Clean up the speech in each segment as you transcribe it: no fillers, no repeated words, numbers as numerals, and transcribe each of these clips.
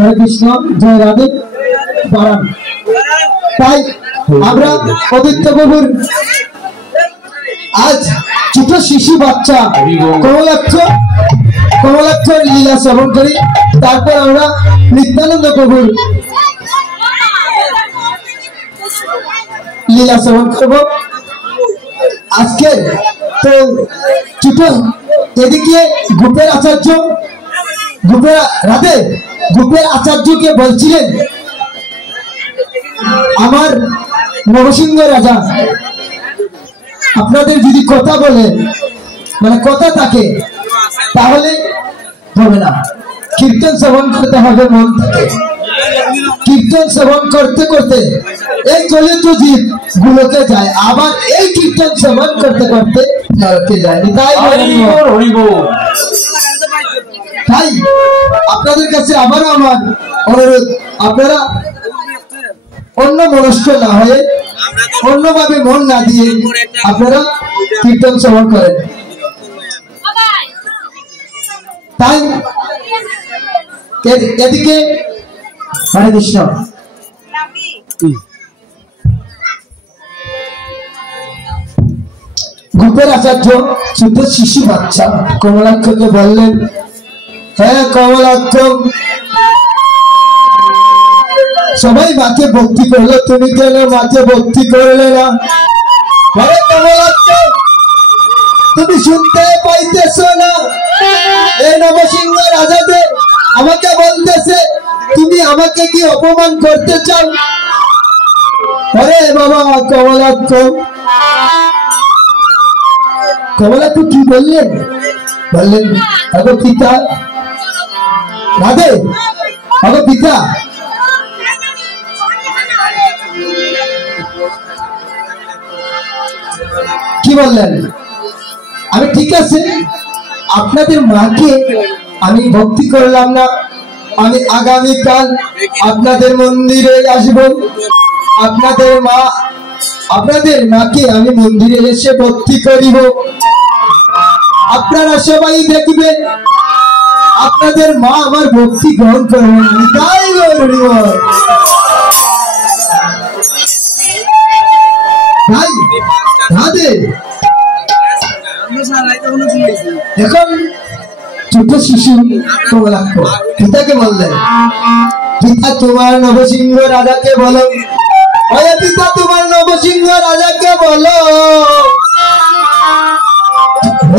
हरे कृष्ण जय राधे बारान ताई আমরা পবিত্র প্রভুর আজ ছোট শিশু বাচ্চা কমলাক্ষ লীলা শ্রবণ করি তারপর আমরা নিত্যানন্দ প্রভুর লীলা শ্রবণ করব আজকে তো ছোট এদিকে গোপের আচার্য গোপের আচার্যকে বলছিলেন আমার নরসিংহ রাজা আপনাদের যদি কথা বলে মানে কথা থাকে তাহলে হবে না কীর্তন শ্রবণ করতে হবে মন থেকে কীর্তন শ্রবণ করতে করতে এই কলিত জীব গুলোকে যায় আবার এই কীর্তন শ্রবণ করতে করতে নরকে যায় তাই আপনাদের কাছে আবারও আমার অনুরোধ আপনারা অন্য মনস্ক না হয়ে অন্যভাবে মন না দিয়ে আপনারা কীর্তন শ্রবণ করেন তাই এদিকে হরে কৃষ্ণ গোপের আচার্য ছোট শিশু বাচ্চা কমলাক্ষকে বললেন হ্যাঁ কমলাক্ষ সবাই মাকে ভক্তি করলো তুমি কেন মাকে ভক্তি করলে না কমলাক্ষ তুমি শুনতে পাইতেছ না এই নবসিংহ রাজাদের আমাকে বলতেছে তুমি আমাকে কি অপমান করতে চাও আরে বাবা কমলাক্ষ কি বললেন আগো পিতা রাধে আগো পিতা কি বললেন আমি ঠিক আছে আপনাদের মাকে আমি ভক্তি করলাম না আমি আগামীকাল আপনাদের মন্দিরে আসব আপনাদের মাকে আমি মন্দিরে এসে ভক্তি করিব আপনারা সবাই দেখবেন আপনাদের মা আমার ভক্তি গ্রহণ করবেন আমি তাই বলব ভাই রাধে এখন ছোট শিশু কমলাক্ষ পিতাকে বললেন পিতা তোমার নবসিংহ রাজাকে বলো পিতা তোমার নবসিংহ রাজাকে বলো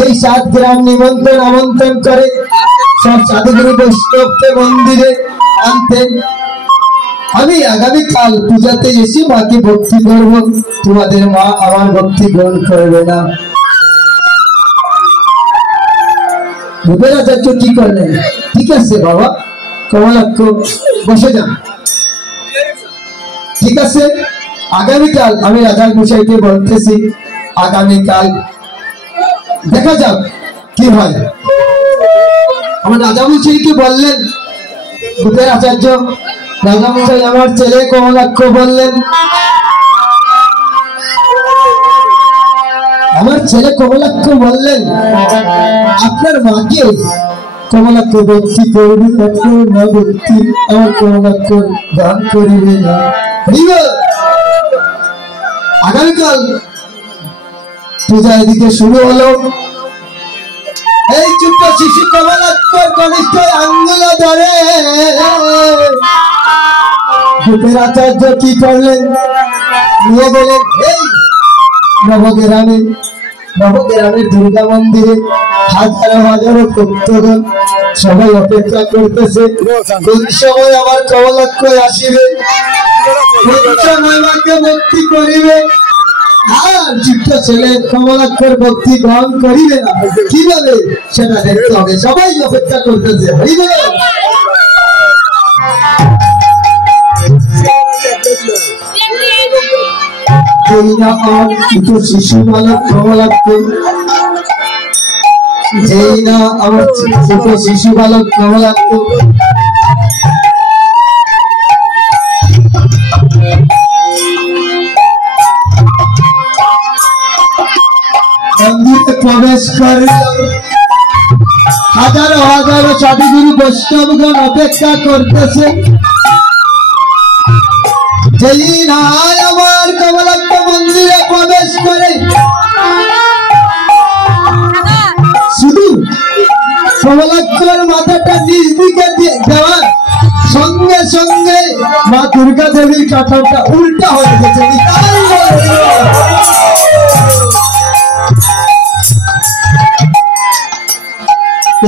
এই 7 গ্রাম নিমন্ত্রণ আমন্ত্রণ করে সব সাধুগুরু বৈষ্ণবকে মন্দিরে আনতেন আমি আগামীকাল পূজাতে এসে মাকে ভক্তি করব তোমাদের মা আমার ভক্তি গ্রহণ করবে না গোপের আচার্য কি করলেন ঠিক আছে বাবা কমলাক্ষ বসে যান ঠিক আছে আগামীকাল আমি রাজার গোসাইকে বলতেছি আগামীকাল দেখা যাক কি হয় আমার রাজা গোসাইকে বললেন গোপের আচার্য রাজা গোসাই আমার ছেলে কমলাক্ষ বললেন আপনার মাকে কমলাক্ষ ভক্তি করবে মা ভক্তি আমার কমলাক্ষ গান করিবে না আগামীকাল পূজা এদিকে শুরু হলো এই ছোট্ট শিশু কমলাক্ষ কনিষ্ঠ আঙ্গুল ধরে গোপের আচার্য কি করলেন নিয়ে গেলেন এই নবগ্রামের দুর্গা মন্দিরে হাজারো ভক্তগণ সবাই অপেক্ষা করতেছে কোন সময় আমার কমলাক্ষ আসিবে কোন সময় মাকে ভক্তি করিবে আর চিত্ত ছেলে কমলাক্ষর ভক্তি গ্রহণ করিবে না কিভাবে সেটা দেখতে হবে। সবাই অপেক্ষা করতেছে। হইবে শিশু বালক কমলাক্ষ, যেই না আমার ছোট শিশু বালক কমলাক্ষ মন্দিরে প্রবেশ করল। হাজারো হাজারো সাধুগুরু বৈষ্ণবগণ অপেক্ষা করতেছে। যেই না আমার কমলাক্ষ মন্দিরে প্রবেশ করে শুধু কমলাক্ষর মাথাটা নিজ দিকে দেওয়া সঙ্গে সঙ্গে মা দুর্গা দেবীর কাঠাটা উল্টা হয়ে গেছে।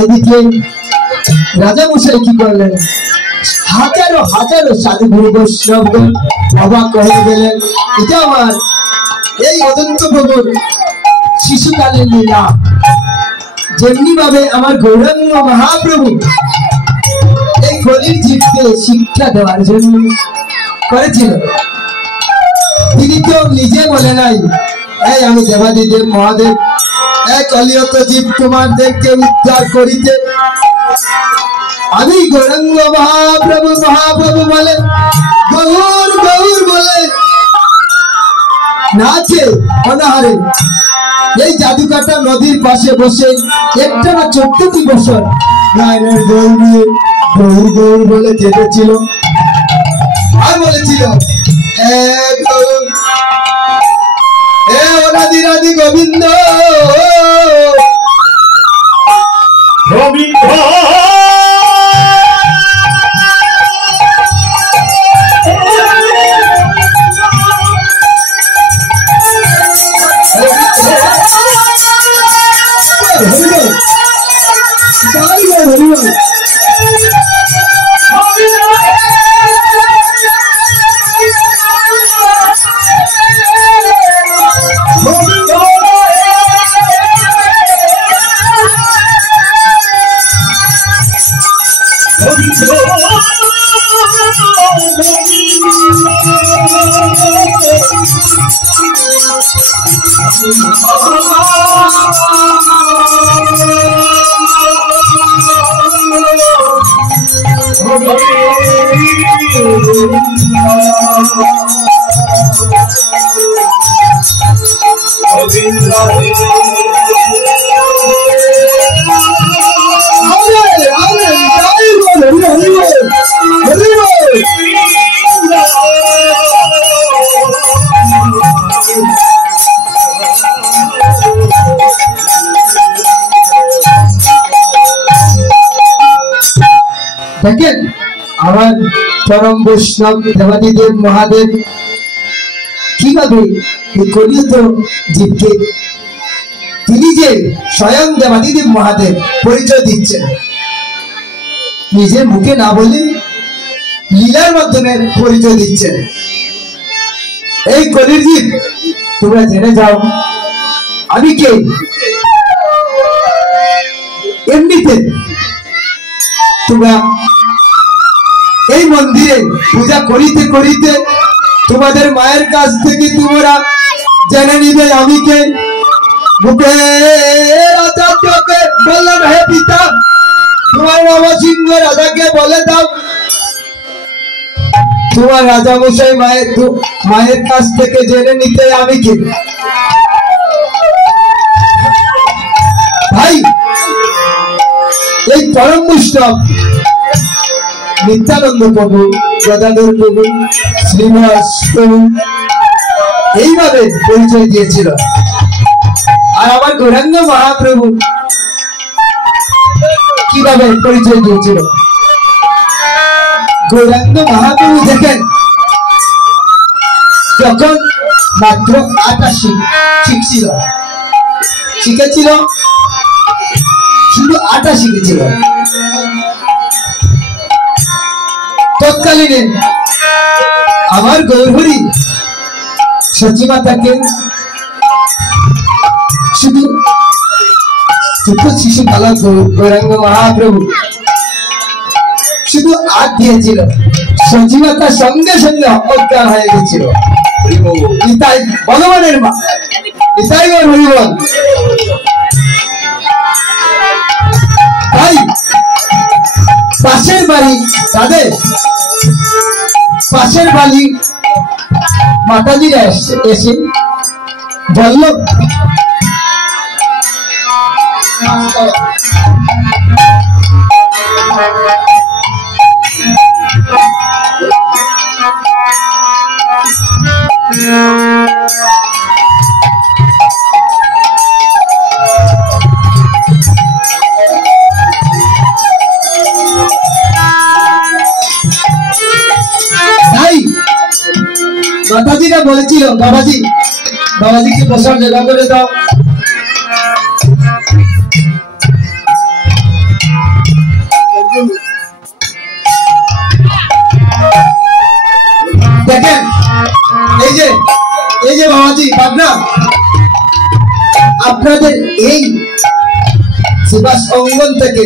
এদিকে রাজা মশাই কি করলেন? হাজারো হাজারো সাধু গুরু বৈষ্ণবগণ অবাক হয়ে গেলেন। এটা আমার এই অনন্ত প্রভুর শিশুকালের লীলা। যেমনি ভাবে আমার গৌরাঙ্গ মহাপ্রভু এই কলির জীবকে শিক্ষা দেওয়ার জন্য করেছিল, তিনি তো নিজে বলে নাই এই আমি দেবাদিদেব মহাদেব এক অলিয়ত জীব তোমাদেরকে উদ্ধার করিতে আমি গৌরাঙ্গ মহাপ্রভু। মহাপ্রভু বলে গৌর গৌর বলে নাচে অনাহারে এই জাদুকাটা নদীর পাশে বসে একটা না 14টি বছর নারায়ণের গৌর নিয়ে গৌর গৌর বলে কেটেছিল। আর বলেছিল অনাদি রাধি গোবিন্দ গোবিন্দ দেখেন আমার পরম বৈষ্ণব দেবাদিদেব মহাদেব কিভাবে এই কলিত জীবকে তিনি যে স্বয়ং দেবাদিদেব মহাদেব পরিচয় দিচ্ছেন, নিজের মুখে না বলে লীলার মাধ্যমে পরিচয় দিচ্ছেন। এই কলির জীব তোমরা জেনে যাও আমি কে। এমনিতে তোমরা এই মন্দিরে পূজা করিতে করিতে তোমাদের মায়ের কাছ থেকে তোমরা জেনে নিবে আমি কে। মুখে রাজাকে বললেন হে পিতা তোমার নবসিংহ রাজাকে বলে দাও তোমার রাজা মশাই মায়ের কাছ থেকে জেনে নিতে আমি কে। ভাই এই পরম বৈষ্ণব নিত্যানন্দ প্রভু, গদাধর প্রভু, শ্রীনিবাস প্রভু এইভাবে পরিচয় দিয়েছিল। আর আমার গৌরাঙ্গ মহাপ্রভু কিভাবে পরিচয় দিয়েছিল? গৌরাঙ্গ মহাপ্রভু দেখেন যখন মাত্র ৮ শিখছিল, শিখেছিল শুধু ৮ শিখেছিল। তৎকালীন আমার গৌরহরি সচিমাতাকে শুধু ছোট শিশু বালক গৌরাঙ্গ মহাপ্রভু শুধু হাত দিয়েছিল, সজীবতার সঙ্গে সঙ্গে অজ্ঞান হয়ে গেছিল। নিতাই ভগবানের মা, নিতাই গৌর হরিবল। তাই পাশের বাড়ি তাদের পাশের বাড়ি মাতাজিরা এসে বলল, মাতাজিরা বলেছিল, বাবাজিকে বসার জায়গা করে দাও। দেখেন এই যে বাবাজি ভাবনা, আপনাদের এই সেবা অঙ্গন থেকে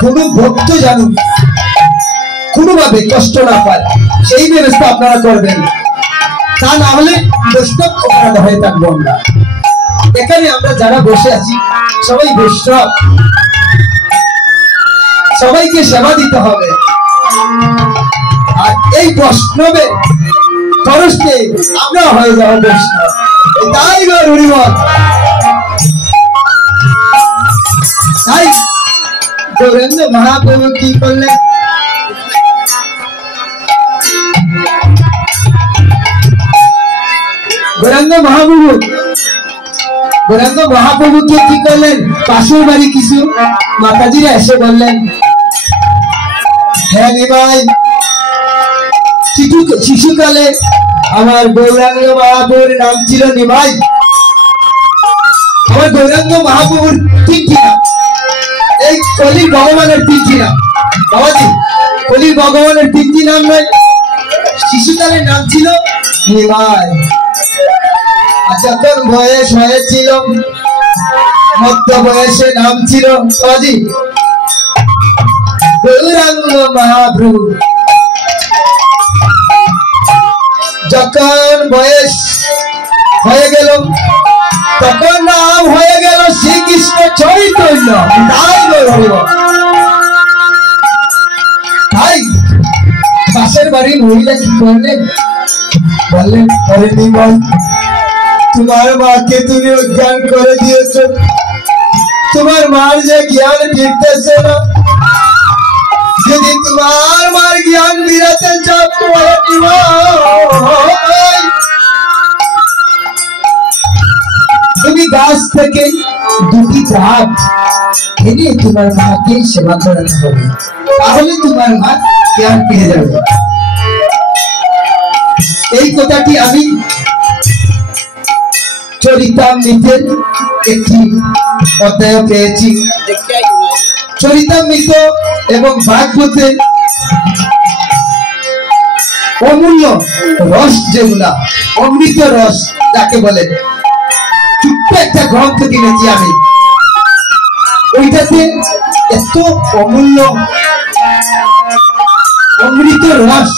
কোন ভক্ত জানুক কোনোভাবে কষ্ট না পায় সেই ব্যবস্থা আপনারা করবেন, তা না হলে বৈষ্ণব অপরাধ হয়ে থাকবো আমরা। এখানে আমরা যারা বসে আছি সবাই বৈষ্ণব, সবাইকে সেবা দিতে হবে। আর এই বৈষ্ণবে খরচে আমরা হয়ে যাবো বৈষ্ণব। তাই গৌর হরিবল। তাই গৌরাঙ্গ মহাপ্রভু কি করলেন, গৌরাঙ্গ মহাপ্রভুকে কি করলেন, পাশের বাড়ি কিছু মাতাজিরা এসে বললেন, হ্যাঁ নিমাই, শিশুকালে আমার গৌরাঙ্গ মহাপ্রভুর নাম ছিল নিমাই। আমার গৌরাঙ্গ মহাপ্রভুর তিনটি নাম, এই কলির ভগবানের তিনটি নাম। বাবাজি, কলির ভগবানের তিনটি নাম নয়, শিশুকালের নাম ছিল নিমাই। যখন বয়স হয়েছিল মধ্য বয়সে নাম ছিল বাবাজি গৌরাঙ্গ মহাপ্রভু। যখন বয়স হয়ে গেল তখন নাম হয়ে গেল শ্রীকৃষ্ণ চৈতন্য। তাই পাশের বাড়ির মহিলা কি করলেন, বললেন, আরে নিমাই, তোমার মাকে তুমি অজ্ঞান করে দিয়েছ, তোমার মার যে জ্ঞান ফিরতেছে না, যদি তোমার মার জ্ঞান ফিরাতে চাও তুমি গাছ থেকে দুটি ডাব এনে তোমার মাকে সেবা করাতে হবে, তাহলে তোমার মা জ্ঞান ফিরে যাবে। এই কথাটি আমি চরিতামৃতের একটি অধ্যায় পেয়েছি। চরিতামৃত এবং ভাগবতে অমূল্য রস, যেগুলা অমৃত রস যাকে বলে, ছোট্ট একটা গ্রন্থ কিনেছি আমি, ওইটাতে এত অমূল্য অমৃত রস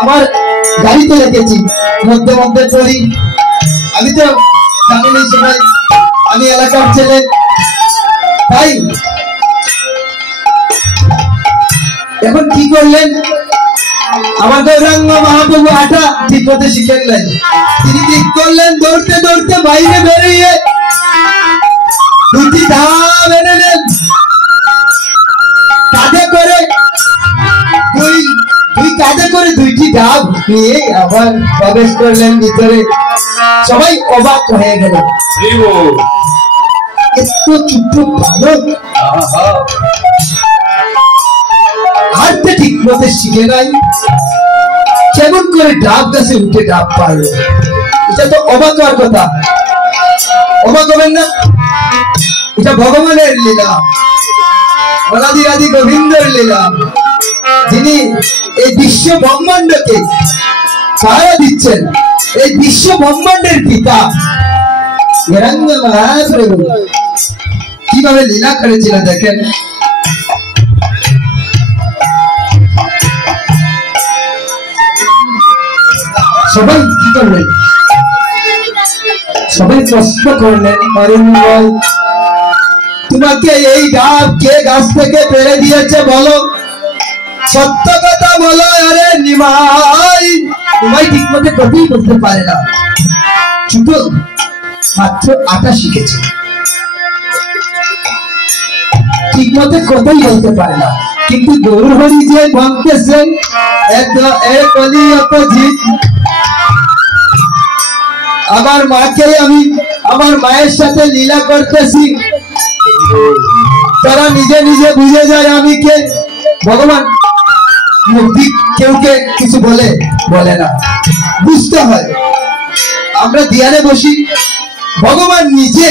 আমার গাড়িতে রেখেছি, মধ্যে মধ্যে পড়ি। আমি তো জানেন এই সময় আমি এলাকার ছেলে, তাই এখন কি করলেন, আমার গৌরাঙ্গ মহাপ্রভু হাঁটা ঠিক মতো শিখেন নাই। তিনি ঠিক করলেন, দৌড়তে দৌড়তে বাইরে বেরিয়ে দুটি ধাম এনে নেন, কাঁধে করে কাঁধে করে দুইটি ডাব নিয়ে আবার প্রবেশ করলেন ভিতরে। সবাই অবাক হয়ে গেল, এত ছোট্ট বালক হাঁটতে ঠিক মতো শিখে নাই, কেমন করে ডাব গাছে উঠে ডাব পারল? এটা তো অবাক হওয়ার কথা, অবাক হবেন না? এটা ভগবানের লীলা, অনাদিরাদি গোবিন্দের লীলা, যিনি এই বিশ্ব ব্রহ্মাণ্ডকে পাহারা দিচ্ছেন, এই বিশ্ব ব্রহ্মাণ্ডের পিতা, গৌরাঙ্গ মহাপ্রভু কিভাবে লীলা করেছিল দেখেন। সবাই কি করলেন, সবাই প্রশ্ন করলেন, অরিন্দম তোমাকে এই ডাব কে গাছ থেকে পেরে দিয়েছে বলো, সত্য কথা বলো। আরে নিমাই, নিমাই ঠিক মতো কথাই বলতে পারে না, ছোট মাত্র আটা শিখেছে, ঠিক মতো কথাই বলতে পারে না। কিন্তু গৌর হরি যে বলতেছেন আমার মাকে আমি আমার মায়ের সাথে লীলা করতেছি, তারা নিজে নিজে বুঝে যায় আমি কে। ভগবান মুক্তি কেউ কে কিছু বলে না, বুঝতে হয়। আমরা ধ্যানে বসি, ভগবান নিজে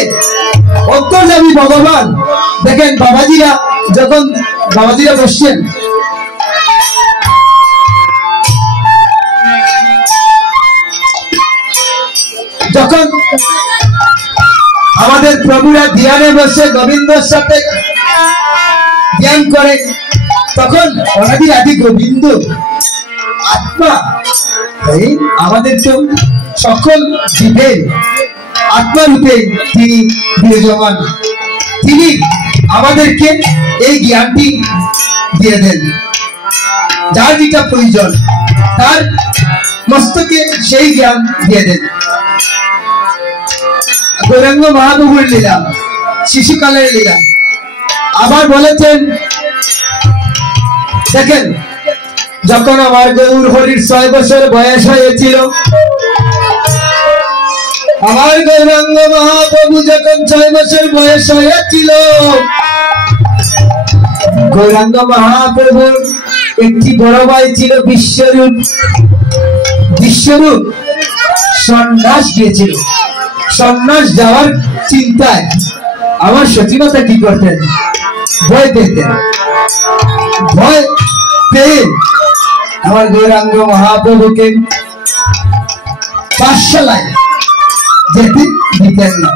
অন্তর্যামী ভগবান। দেখেন বাবাজিরা বসছেন, যখন আমাদের প্রভুরা ধ্যানে বসে গোবিন্দর সাথে ধ্যান করে, তখন অনাদির আদি গোবিন্দ আত্মা আমাদের তো সকল জীবের আত্মারূপে তিনি বিরাজমান। তিনি আমাদেরকে এই জ্ঞানটি দিয়ে দেন, যার যেটা প্রয়োজন তার মস্তকে সেই জ্ঞান দিয়ে দেন। গৌরাঙ্গ মহাপ্রভুর লীলা, শিশুকালের লীলা। আবার বলেছেন, দেখেন যখন আমার গৌর হরির 6 বছর বয়স হয়েছিল, আমার গৌরাঙ্গ মহাপ্রভু যখন 6 বছর বয়স হয়েছিল, গৌরাঙ্গ মহাপ্রভুর একটি বড় ভাই ছিল বিশ্বরূপ। বিশ্বরূপ সন্ন্যাস গিয়েছিল, সন্ন্যাস যাওয়ার চিন্তায় আমার সচিবতা কি করতেন, ভয় পেতেন। ভয় পেয়ে আমার গৌরাঙ্গ মহাপ্রভুকে পাঠশালায় যেতে দিতেন না।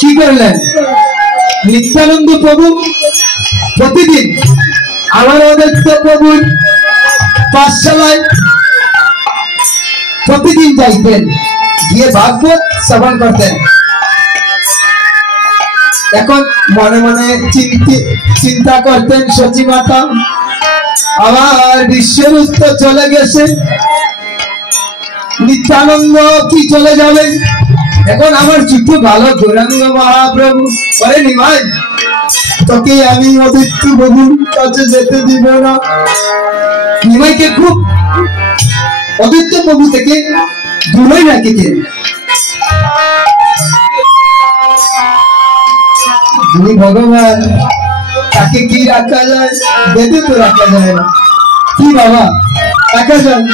কি করলেন, নিত্যানন্দ প্রভু প্রতিদিন আমার অদ্বৈত প্রভুর পাঠশালায় প্রতিদিন যাইতেন, গিয়ে ভাগবত শ্রবণ করতেন। এখন মনে মনে চিন্তা করতেন, সচিমাতা আমার বিশ্বরূপ তো চলে গেছে, নিত্যানন্দ কি চলে যাবে, এখন আমার ছোট ভালো গৌরাঙ্গ মহাপ্রভু বলে, নিমাই তোকে আমি অদ্বৈত প্রভুর কাছে যেতে দিব না। নিমাইকে খুব অদ্বৈত প্রভু থেকে দূরে রাখিতেন। যিনি ভগবান তাকে কি রাখা যায়, বেঁধে তো রাখা যায় না। কি বাবা রাখা যায়,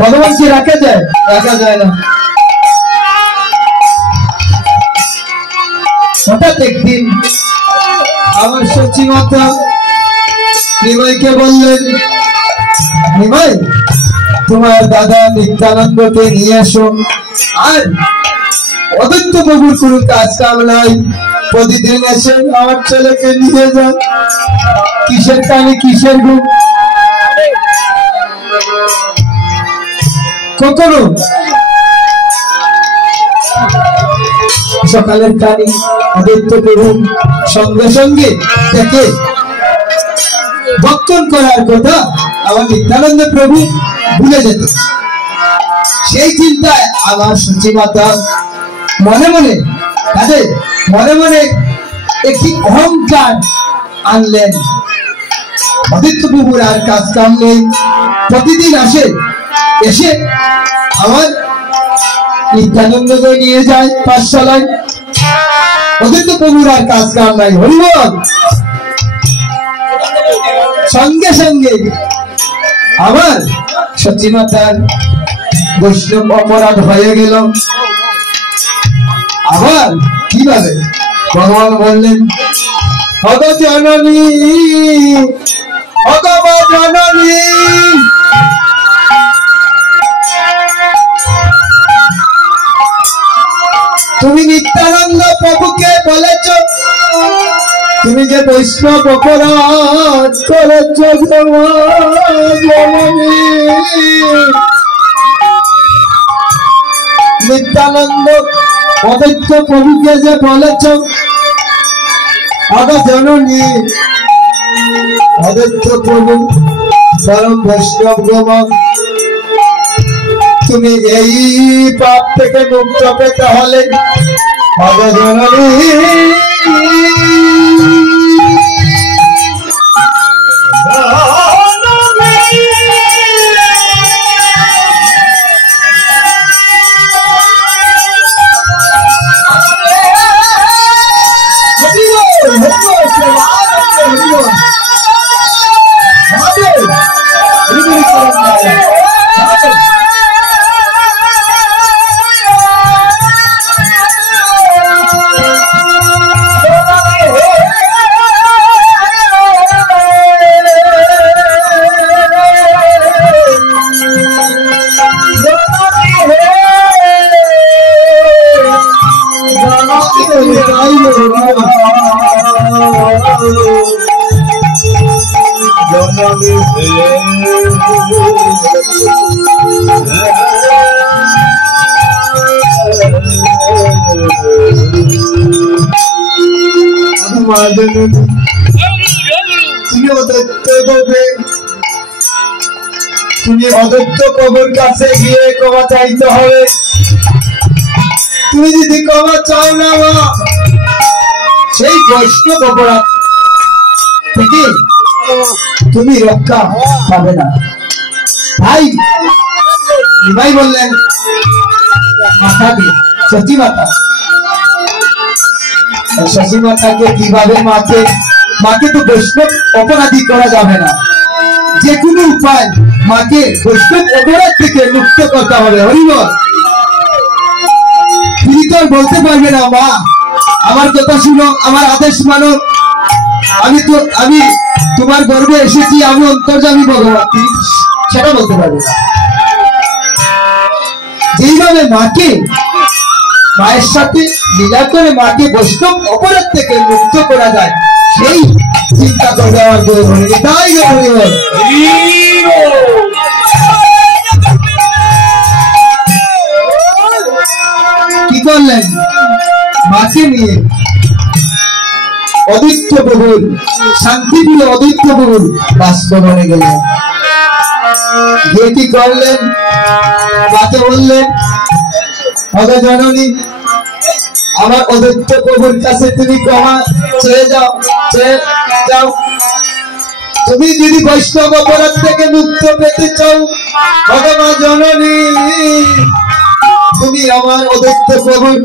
ভগবান কি রাখা যায়, রাখা যায় না। হঠাৎ একদিন আমার সচিমাতা নিমাইকে বললেন, নিমাই তোমার দাদা নিত্যানন্দকে নিয়ে এসো, আর অদ্বৈত প্রভুর কোন কাজ কাম নাই, প্রতিদিন এসে আমার ছেলেকে নিয়ে যান। কিসের টানে কিসের ঘুম, কখনো সকালের টানে অদ্বৈত প্রভু সঙ্গে সঙ্গে দেখে ভক্ষণ করার কথা আমার নিত্যানন্দ প্রভু ভুলে যেত। সেই চিন্তায় আমার সচিমাতা মনে মনে তাদের মনে মনে একটি অহংকার আনলেন। অদ্বৈত প্রভুর আর কাজ কাম নেই, প্রতিদিন এসে আমার নিত্যানন্দকে নিয়ে যায় পাঠশালায়। অদ্বৈত প্রভুর আর কাজ কাম নাই, হরিবল। সঙ্গে সঙ্গে আমার সচিমাতার বৈষ্ণব অপরাধ হয়ে গেল। আবার কিভাবে ভগবান বললেন, ভগ জননী ভগব জননী তুমি নিত্যানন্দ প্রভুকে বলেছ তুমি যে বৈষ্ণব অপরাধ করেছ নিত্যানন্দ অদ্বৈত প্রভুকে যে বলেছ আদা জননী অদ্বৈত প্রভু পরম বৈষ্ণব গমন তুমি এই পাপ থেকে মুক্ত পেতে হলে আদা জননী তুমি অদ্বৈত প্রভুর কাছে গিয়ে ক্ষমা চাইতে হবে তুমি যদি ক্ষমা চাও না সেই বৈষ্ণব অপরাধ থেকে তুমি রক্ষা পাবে না ভাই ভাই বললেন মাতাকে সচি মাতা শশী মাতাকে কিভাবে মাকে তো বৈষ্ণব অপরাধী করা যাবে না যে কোনো উপায় মাকে বৈষ্ণব অপরাধ থেকে মুক্ত করতে হবে হরিবল তিনি তো বলতে পারবে না মা আমার কথা শুনো আমার আদেশ মানো আমি তোমার গর্ভে এসেছি আমি অন্তর্যামী ভগবান তিনি সেটা বলতে পারবে না যেইভাবে মায়ের সাথে লীলা করে মাকে বৈষ্ণব অপরাধ থেকে মুক্ত করা যায় সেই চিন্তা করবে আমার গৌরী তাই কি করলেন মাকে নিয়ে অদ্বৈত প্রভুর শান্তিপুরে অদ্বৈত প্রভুর বাসভবনে গেলেন গিয়ে কি করলেন মাকে বললেন অগা জননী আমার অদ্বৈত প্রভুর কাছে তুমি ক্ষমা চেয়ে যাও তুমি যদি বৈষ্ণব অপরাধ থেকে মুক্ত পেতে চাও ভগবা জননী তুমি আমার অদ্বৈত প্রভুর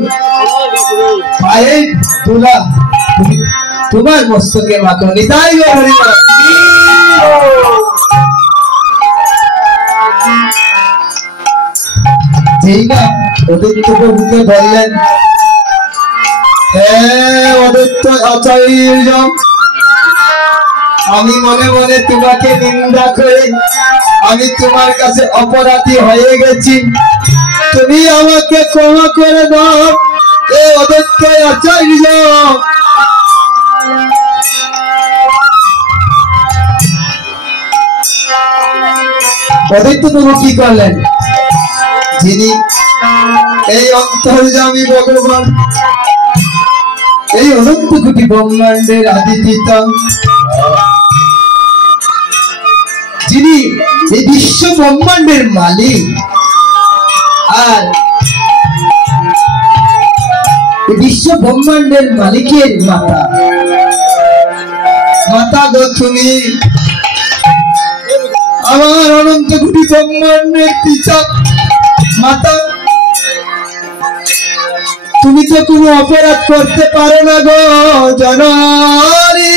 পায়ে তুলা তোমার মস্তকে মাতো নিতাই যেই না অদ্বৈত প্রভুকে বললেন অদ্বৈত আচার্য আমি মনে মনে তোমাকে নিন্দা করে আমি তোমার কাছে অপরাধী হয়ে গেছি তুমি আমাকে ক্ষমা করে দাও অদ্বৈত আচার্য অদ্বৈত প্রভু কি করলেন যিনি এই অন্তর্যামী ভগবান এই অনন্ত কোটি ব্রহ্মাণ্ডের আদি পিতা যিনি এই বিশ্ব ব্রহ্মাণ্ডের মালিক আর বিশ্ব ব্রহ্মাণ্ডের মালিকের মাতা গো তুমি আমার অনন্ত কোটি ব্রহ্মাণ্ডের পিতা মাতা তুমি তো কোনো অপরাধ করতে পারো না গো জননী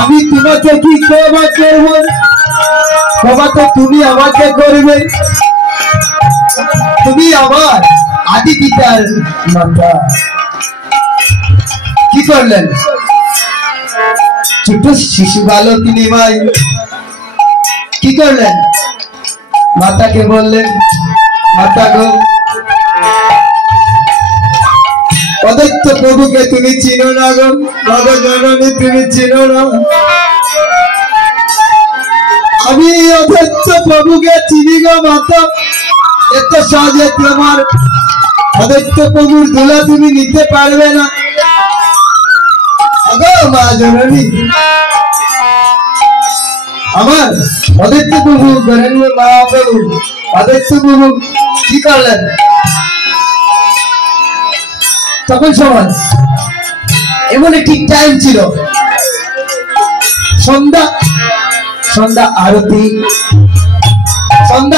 আমি তোমাকে কি ক্ষমা করব ক্ষমা তো তুমি আমাকে করবে তুমি আমার আদি পিতার মাতা কি করলেন ছোট শিশু বালক নিমাই কি করলেন? মাতাকে বললেন, মাতা গো, অদৈত্য প্রভুকে তুমি চিনো না গো, ভগো জননী তুমি চিনো না। আমি অদৈত্য প্রভুকে চিনি গো মাতা, এত সহজে তোমার অদৈত্য প্রভুর ধুলা তুমি নিতে পারবে না গো মা জননী। আমার অদৈত্য প্রভু গরেন্দ্র মহাপ্রভু অদৈত্য প্রভু কি করলেন? তখন সময় এমন একটি টাইম ছিল, সন্ধ্যা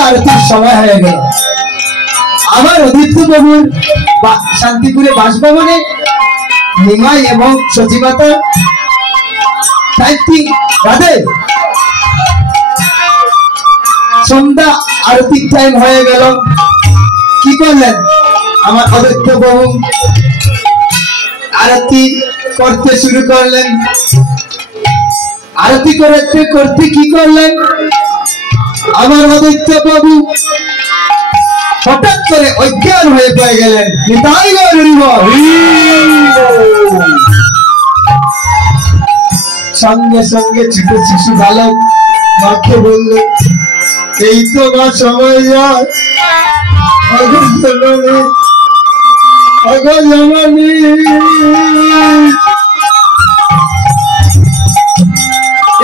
আরতির সময় হয়ে গেল। আমার অদিত্য প্রভুর শান্তিপুরে বাসভবনে নিমাই এবং সচিমাতা রাধে সন্ধ্যা আরতির টাইম হয়ে গেল। কি করলেন? আমার অদিত্য প্রভু আরতি করতে শুরু করলেন। আরতি করতে করতে কি করলেন? আমার অদিত্য প্রভু হঠাৎ করে অজ্ঞান হয়ে পড়ে গেলেন। সঙ্গে সঙ্গে ছোট শিশু বালক মাকে বলল, এই তো মা সময় যায়,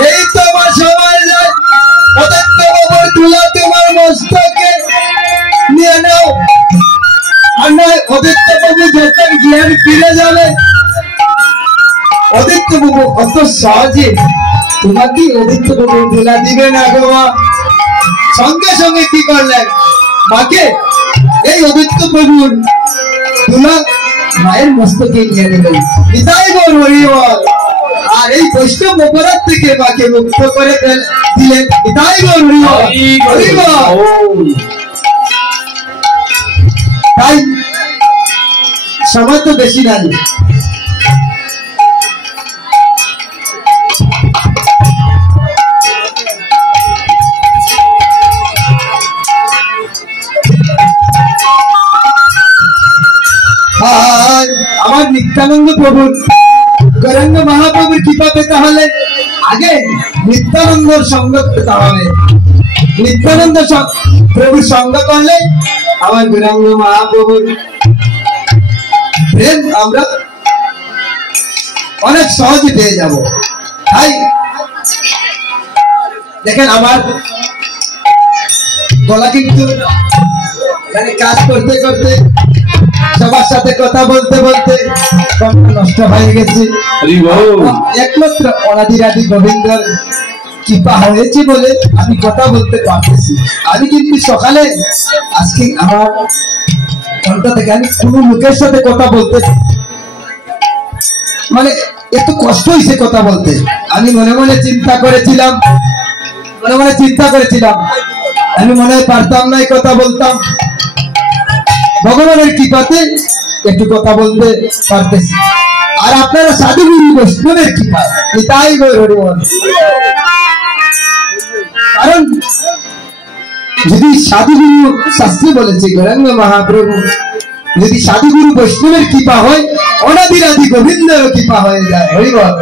এই তো মা সময় যায়, অদৈত্য বাবুর তুলা তোমার মস্তকে নিয়ে নাও, আর নয় অদৈত্য বাবু যখন জ্ঞান ফিরে যাবে। অদৈত্য বাবু অত সহজে তোমাকে অদৈত্য বাবু তুলা দিবে না গো মা। সঙ্গে সঙ্গে কি করলেন? মাকে এই অদৈত্য প্রভুর তুলা মায়ের মস্তকে নিয়ে নিলেন। নিতাই গৌর হরি বল। আর এই বৈষ্ণব অপরাধ থেকে মাকে মুক্ত করে দিলেন। নিতাই গৌর হরি বল। তাই সময় তো বেশি নাই, আমার নিত্যানন্দ প্রভুর গৌরাঙ্গ মহাপ্রভুর কৃপা পেতে হলে আগে নিত্যানন্দর সঙ্গ পেতে হবে। নিত্যানন্দ প্রভুর সঙ্গ করলে আমার গৌরাঙ্গ মহাপ্রভুর প্রেম আমরা অনেক সহজে পেয়ে যাব। তাই দেখেন আমার গলা কিন্তু কাজ করতে করতে সবার সাথে কথা বলতে বলতে নষ্ট হয়ে গেছে। একমাত্র অনাদিরাদি গোবিন্দর কৃপা হয়েছে বলে আমি কথা বলতে পারতেছি। আমি কিন্তু সকালে আজকে আমার ঘন্টা থেকে আমি কোন লোকের সাথে কথা বলতে মানে এত কষ্ট হয়েছে কথা বলতে। আমি মনে মনে চিন্তা করেছিলাম আমি মনে হয় পারতাম না কথা বলতাম। ভগবানের কৃপাতে একটু কথা বলতে পারতেছি। আর আপনারা সাধুগুরু বৈষ্ণবের কৃপা, তাই কারণ যদি সাধুগুরু শাস্ত্রে বলেছে গৌরাঙ্গ মহাপ্রভু, যদি সাধুগুরু বৈষ্ণবের কৃপা হয় অনাদিরাদি গোবিন্দের কৃপা হয়ে যায়। হরি বল।